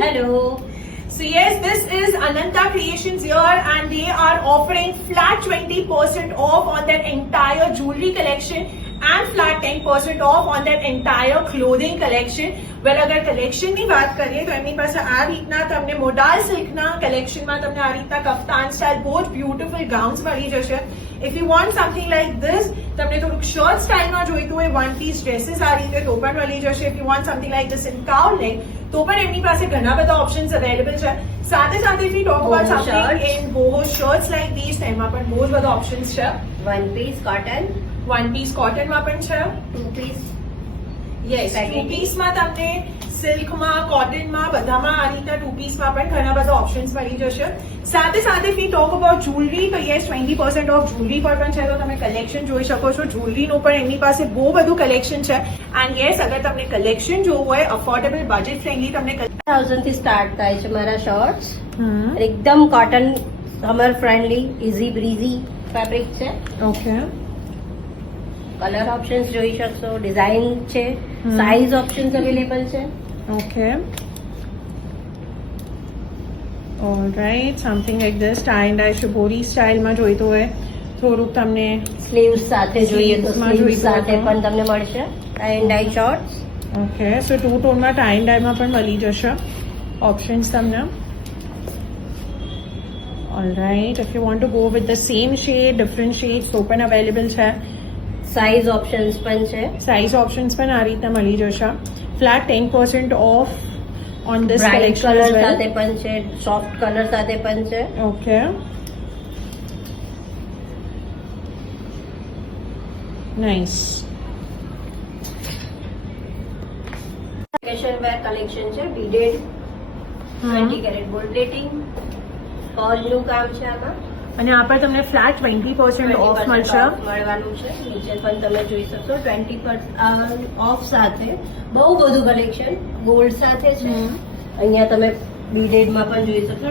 Hello. So yes, this is Ananta Creations here and they are offering flat 20% off on their entire jewelry collection and flat 10% off on their entire clothing collection. Well, અગર કલેક્શનની વાત કરીએ તો એમની પાસે આ રીતના તમને મોડાલ સિલ્કના કલેક્શનમાં તમને આ રીતના કફતાન સ્ટાઇલ બહુ જ બ્યુટીફુલ ગાઉન્સ મળી જશે. If you want something like this, તમને થોડુંક શોર્ટ સ્ટાઇલમાં જોઈતું હોય વન પીસ ડ્રેસીસ આ રીતે તો પણ મળી જશે. If you want something like this in cowl neck, તો પણ એમની પાસે ઘણા બધા ઓપ્શન્સ અવેલેબલ છે. સાથે સાથે if we talk about something in boho shirts like these, તો એમાં પણ બહુ જ બધા ઓપ્શન્સ છે. One piece cotton, one piece કોટનમાં પણ છે. two piece. યસ, ટુ પીસમાં તમને સિલ્કમાં કોટનમાં બધામાં આ રીતના ટુ પીસમાં પણ ઘણા બધા ઓપ્શન્સ મળી જશે. સાથે સાથે if we talk about jewelry, તો યસ 20% ઓફ જ્વેલરી પર પણ છે તો તમે કલેક્શન જોઈ શકો છો. જ્વેલરીનું પણ એમની પાસે બહુ બધું કલેક્શન છે. એન્ડ યસ, અગર તમને કલેક્શન જોવું હોય અફોર્ડેબલ બજેટ ફ્રેન્ડલી તમને 1000 થી સ્ટાર્ટ થાય છે મારા શોર્ટ્સ. એકદમ cotton summer friendly easy breezy fabric છે. ઓકે, કલર ઓપ્શન્સ જોઈ શકશો, ડિઝાઇન છે, સાઇઝ ઓપ્શન્સ અવેલેબલ છે. Okay, alright, something like this tie and dye shibori સ્ટાઇલમાં જોઈતું હોય થોડુંક તમને સ્લીવ્સ સાથે જોઈએ તો Sleevesમાં સ્લીવ્સ જોઈતું સાથે હોય તો. પણ તમને મળશે. And dye shorts. Okay, so two ટોનમાં ટાઈ એન્ડ ડાઈમાં પણ મળી જશે ઓપ્શન્સ તમને. Alright, if you want to go with the same shade different shades તો પણ અવેલેબલ છે. સાઇઝ ઓપ્શન્સ પણ છે. સાઇઝ ઓપ્શન્સ પણ આ રીતના મળી જશે. Flat 10% off on this bright collection colour as well. સાથે પણ છે, સોફ્ટ કલર સાથે પણ છે. Okay, nice. Fashion wear collection છે. બીડેડ 20 કેરેટ ગોલ્ડ પ્લેટિંગ, પર્લનું કામ છે આમાં. અને આ પર તમને ફ્લેટ 20% ઓફ 20% મળશે. off મળવાનું છે. નીચે પણ તમે જોઈ શકશો 20% ઓફ સાથે બહુ બધું કલેક્શન ગોલ્ડ સાથે છે. અહીંયા તમે બીડેડમાં પણ જોઈ શકશો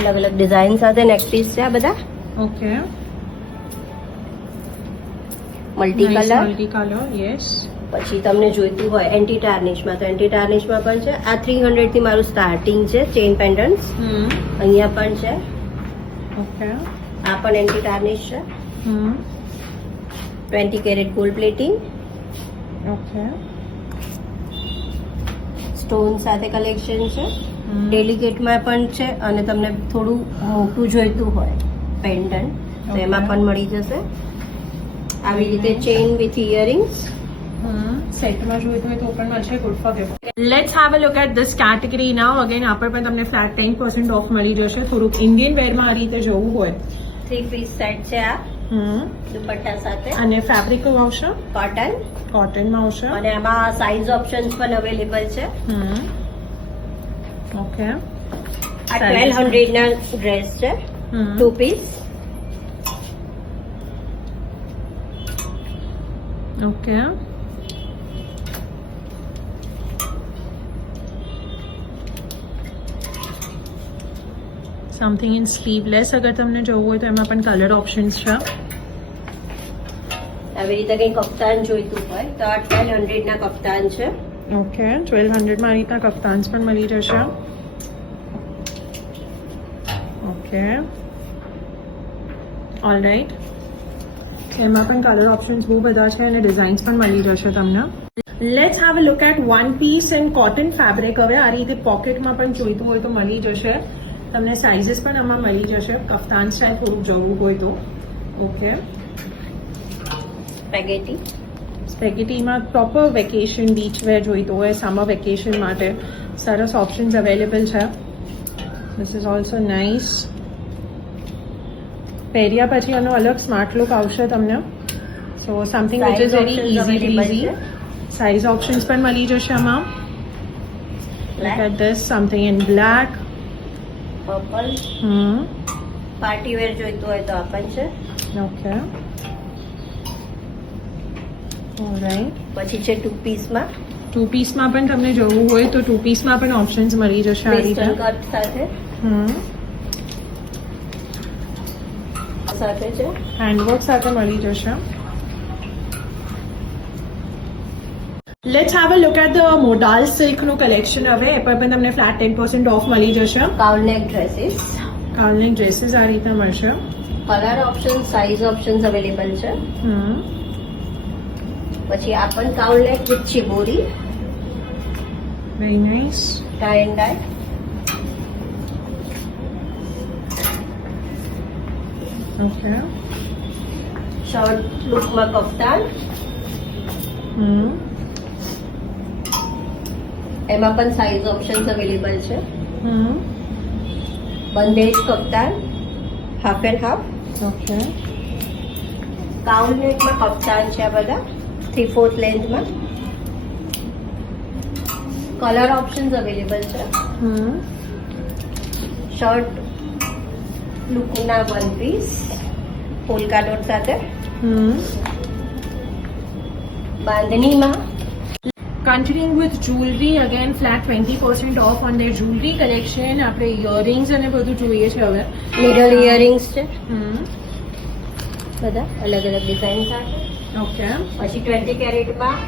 અલગ અલગ ડિઝાઇન સાથે નેક પીસ છે આ બધા. Okay, multi colour. Multi colour, yes. પછી તમને જોઈતું હોય એન્ટી ટાર્નિશમાં તો એન્ટી ટાર્નિશમાં પણ છે. આ 300 થી મારું સ્ટાર્ટિંગ છે. ચેન પેન્ડન્ટ્સ અહીંયા પણ છે. ઓકે, આ પણ એન્ટી ટાર્નિશ છે. 20 carat gold plating, okay, stone સાથે કલેક્શન છે. ડેલિકેટમાં પણ છે અને તમને થોડું મોટું જોઈતું હોય પેન્ડન્ટ તો એમાં પણ મળી જશે. આવી રીતે ચેન વિથ ઇયરિંગ્સ. સેટમાં જોઈતું હોય તો પણ મળશે. Good for gift. Let's have a look at this category now. Again આ પર પણ તમને ફ્લેટ 10% ઓફ મળી જશે. થોડુંક ઇન્ડિયન વેરમાં આ રીતે જવું હોય 3 પીસ સેટ છે આ દુપટ્ટા સાથે. અને ફેબ્રિક આવશે કોટન કોટનમાં આવશે. અને આમાં સાઇઝ ઓપ્શન્સ પણ અવેલેબલ છે. ઓકે, આ 1200 ના ડ્રેસ છે. 2 piece. Okay, something in sleeveless અગર તમને જોવું હોય તો એમાં પણ કલર ઓપ્શન્સ છે. આવી રીતે કંઈ કફતાન જોઈતું હોય તો આ 1200 ના કફતાન છે. ઓકે, 1200 માં આ રીતના કફતાન્સ પણ મળી જશે. ઓકે, ઓલરાઈટ, એમાં પણ કલર ઓપ્શન્સ બહુ બધા છે અને ડિઝાઇન્સ પણ મળી જશે તમને. Let's have a look at one piece and cotton fabric. હવે આ રીતે પોકેટમાં પણ જોઈતું હોય તો મળી જશે તમને. સાઇઝીસ પણ આમાં મળી જશે. કફતાન સ્ટાઇલ થોડુંક જવું હોય તો. Okay, spaghetti. સ્પેગેટીમાં પ્રોપર વેકેશન બીચ વેર જોઈતું હોય સમર વેકેશન માટે સરસ ઓપ્શન્સ અવેલેબલ છે. This is also nice. પહેર્યા પછી આનો અલગ સ્માર્ટ લુક આવશે તમને. So something which is very easy breezy. Size options પણ મળી જશે આમાં. Look at this, something in black. Purple. Party wear જોઈતું હોય તો આ પણ છે. Okay, alright. પછી છે 2 પીસમાં. ટુ પીસમાં પણ તમને જોવું હોય તો ટુ પીસમાં પણ ઓપ્શન્સ મળી જશે આ રીતે. વેસ્ટર્ન કટ સાથે સાથે છે. હેન્ડવર્ક સાથે મળી જશે. Let's have a look at the modal સિલ્કનું કલેક્શન હવે એ પર પણ તમને ફ્લેટ 10% ઓફ મળી જશે. કાઉલનેક ડ્રેસીસ, કાલની ડ્રેસીસ આ રીતના મળશે. Colour option, size options available છે. પછી આ પણ cowl neck with shibori, very nice. Tie and dye. Okay. Short લુકમાં કફતાન, એમાં પણ સાઇઝ ઓપ્શન્સ અવેલેબલ છે. Bandhej kaftan, half and half. Okay. કાઉલનેકમાં કફતાન છે આ બધા 3/4 લેન્થમાં. કલર ઓપ્શન્સ અવેલેબલ છે. શર્ટ લુકના વન પીસ પોલકા ડોટ સાથે. બાંધણીમાં Continuing with jewelry, again flat 20% off on their jewelry collection. આપણે ઇયરિંગ્સ અને બધું જોઈએ છે હવે. મિરર ઇયરિંગ્સ છે બધા અલગ અલગ ડિઝાઇન સાથે. ઓકે. પછી 20 કેરેટમાં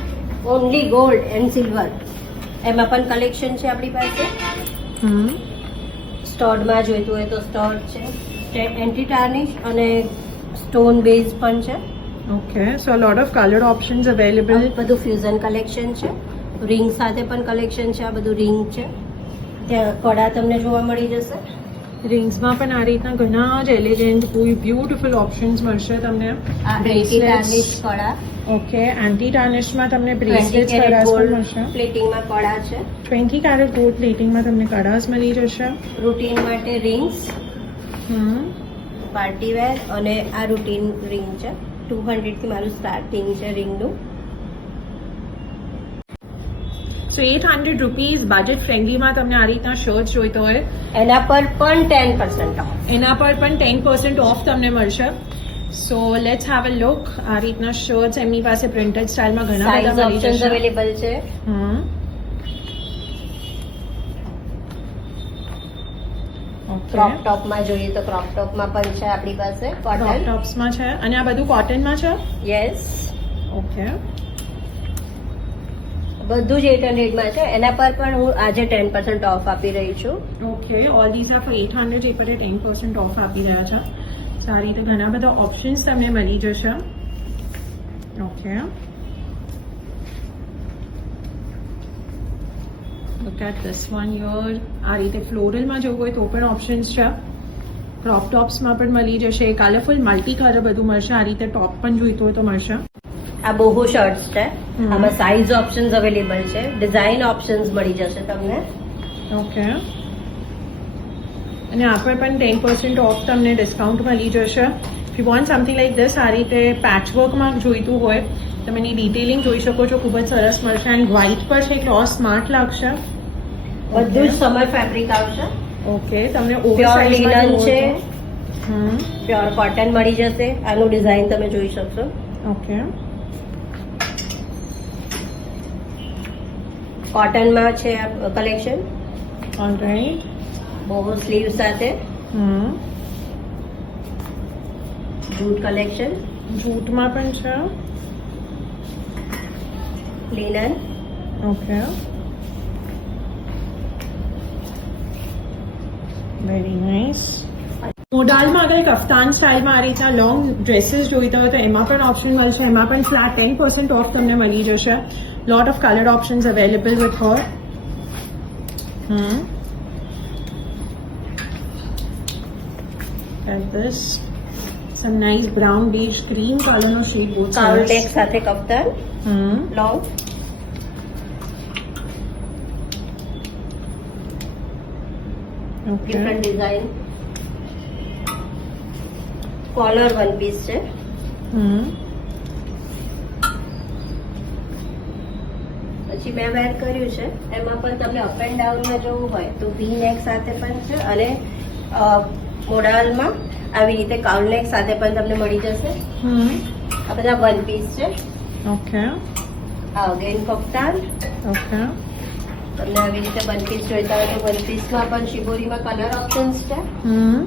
ઓનલી ગોલ્ડ એન્ડ સિલ્વર એમાં પણ કલેક્શન છે આપણી પાસે. સ્ટોડમાં જોઈતું હોય તો સ્ટોડ છે, એન્ટી ટાર્નિશ અને સ્ટોન બેઝ પણ છે. Okay. So lot of colour options available. બધું ફ્યુઝન કલેક્શન છે. રિંગ સાથે પણ કલેક્શન છે. આ બધું રિંગ છે. ત્યાં કડા તમને જોવા મળી જશે. રિંગ્સમાં પણ આ રીતના ઘણા જ એલિગન્ટ બ્યુટીફુલ ઓપ્શન્સ મળશે તમને. આ એન્ટી ટાર્નિશ કડા, ઓકે. એન્ટી ટાર્નિશમાં તમને 20 બ્રેસલેટ્સ કેરેટ કડાસ પણ ગોલ્ડ મળશે. પ્લેટિંગમાં કડા છે. 20 કેરેટ ગોલ્ડ પ્લેટિંગમાં તમને કડાસ મળી જશે. રૂટીન માટે રિંગ્સ, પાર્ટી વેર અને આ રૂટીન રિંગ છે. 200 થી મારું સ્ટાર્ટિંગ છે રિંગનું. સો 800 રૂપીઝ બજેટ ફ્રેન્ડલીમાં તમને આ રીતના શર્ટ જોઈતો હોય એના પર પણ 10% ઓફ. એના પર પણ 10% ઓફ તમને મળશે. So let's have a look. આ રીતના શર્ટ્સ એમની પાસે પ્રિન્ટેડ સ્ટાઇલમાં ઘણા સાઇઝ બધા મળી ઓપ્શન્સ જશે. અવેલેબલ છે. ક્રોપ ટોપમાં જોઈએ તો ક્રોપ ટોપમાં પણ છે આપણી પાસે ક્રોપ કોટન. ટોપ્સમાં છે અને આ બધું કોટનમાં છે. Yes, okay. બધું જ 800 માં છે. એના પર પણ હું આજે 10% ઓફ આપી રહી છું. Okay. All these are for 800. એ પર 10% ઓફ આપી રહ્યા છે. સારી રીતે ઘણા બધા ઓપ્શન્સ તમને મળી જશે. Okay. Look at this one here. આ રીતે ફ્લોરલમાં જવું હોય તો પણ ઓપ્શન્સ છે. ક્રોપ ટોપ્સમાં પણ મળી જશે. કલરફુલ મલ્ટી કલર બધું મળશે. આ રીતે ટોપ પણ જોઈતું હોય તો મળશે. આ બોહો શર્ટ્સ છે. આમાં સાઇઝ ઓપ્શન્સ અવેલેબલ છે. ડિઝાઇન ઓપ્શન્સ મળી જશે તમને. ઓકે. અને આ પર પણ 10% ઓફ તમને ડિસ્કાઉન્ટ મળી જશે. If you want something like this, આ રીતે પેચવર્કમાં જોઈતું હોય તમે એની ડિટેલિંગ જોઈ શકો છો. ખૂબ જ સરસ મળશે. એન્ડ વ્હાઇટ પર છે એટલે સ્માર્ટ લાગશે. બધું જ સમર ફેબ્રિક આવશે. ઓકે. તમને પ્યોર લિનન છે, હમ. પ્યોર કોટન મળી જશે. આનું ડિઝાઇન તમે જોઈ શકશો. ઓકે. કોટનમાં છે આ કલેક્શન. ઓલરાઈટ. બોહો સ્લીવ સાથે જૂટ કલેક્શન. જૂટમાં પણ છે. લિનન. ઓકે. Very nice. મોડાલમાં અગર કફતાન સ્ટાઇલમાં આ રીતના લોંગ ડ્રેસીસ જોઈતા હોય તો એમાં પણ ઓપ્શન મળશે. એમાં પણ ફ્લેટ 10% ઓફ તમને મળી જશે. Lot of colour options available with her. Like this. Some nice brown beige cream color no shade both cowl neck sides. સાથે kaftan long. Okay. Different design. Collar one piece છે. પછી મેં વેર કર્યું છે એમાં પણ તમને અપ એન્ડ ડાઉનમાં જવું હોય તો વી નેક સાથે પણ છે અને મોડાલમાં આવી રીતે કાઉલ નેક સાથે પણ તમને મળી જશે. આ બધા વન પીસ છે. Okay. આ અગેન કફતાન. Okay. તમને આવી રીતે વન પીસ જોઈતા હોય તો વન પીસમાં પણ શિબોરીમાં કલર ઓપ્શન્સ છે. Hmm.